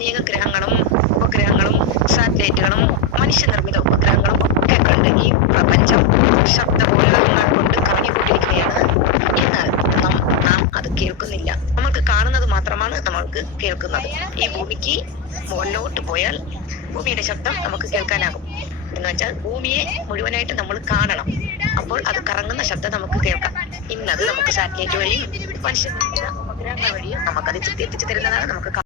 അനേക ഗ്രഹങ്ങളും ഉപഗ്രഹങ്ങളും സാറ്റലൈറ്റുകളും മനുഷ്യനിർമ്മിത ഉപഗ്രഹങ്ങളും ഒക്കെ കണ്ട് ഈ പ്രപഞ്ചം ശബ്ദകോലാഹലങ്ങൾ കൊണ്ട് കറങ്ങിക്കൊണ്ടിരിക്കുകയാണ്. എന്നാൽ നാം അത് കേൾക്കുന്നില്ല. നമ്മൾക്ക് കാണുന്നത് മാത്രമാണ് നമ്മൾക്ക് കേൾക്കുന്നത്. ഈ ഭൂമിക്ക് മുകളിലോട്ട് പോയാൽ ഭൂമിയുടെ ശബ്ദം നമുക്ക് കേൾക്കാനാകും. എന്ന് വെച്ചാൽ ഭൂമിയെ മുഴുവനായിട്ട് നമ്മൾ കാണണം. അപ്പോൾ അത് കറങ്ങുന്ന ശബ്ദം നമുക്ക് കേൾക്കാം. ഇന്നത് നമുക്ക് സാറ്റലൈറ്റ് വഴിയും മനുഷ്യനിർമ്മിത ഉപഗ്രഹങ്ങൾ വഴിയും നമുക്കത് എത്തിച്ചു തരുന്നതാണ്. നമുക്ക്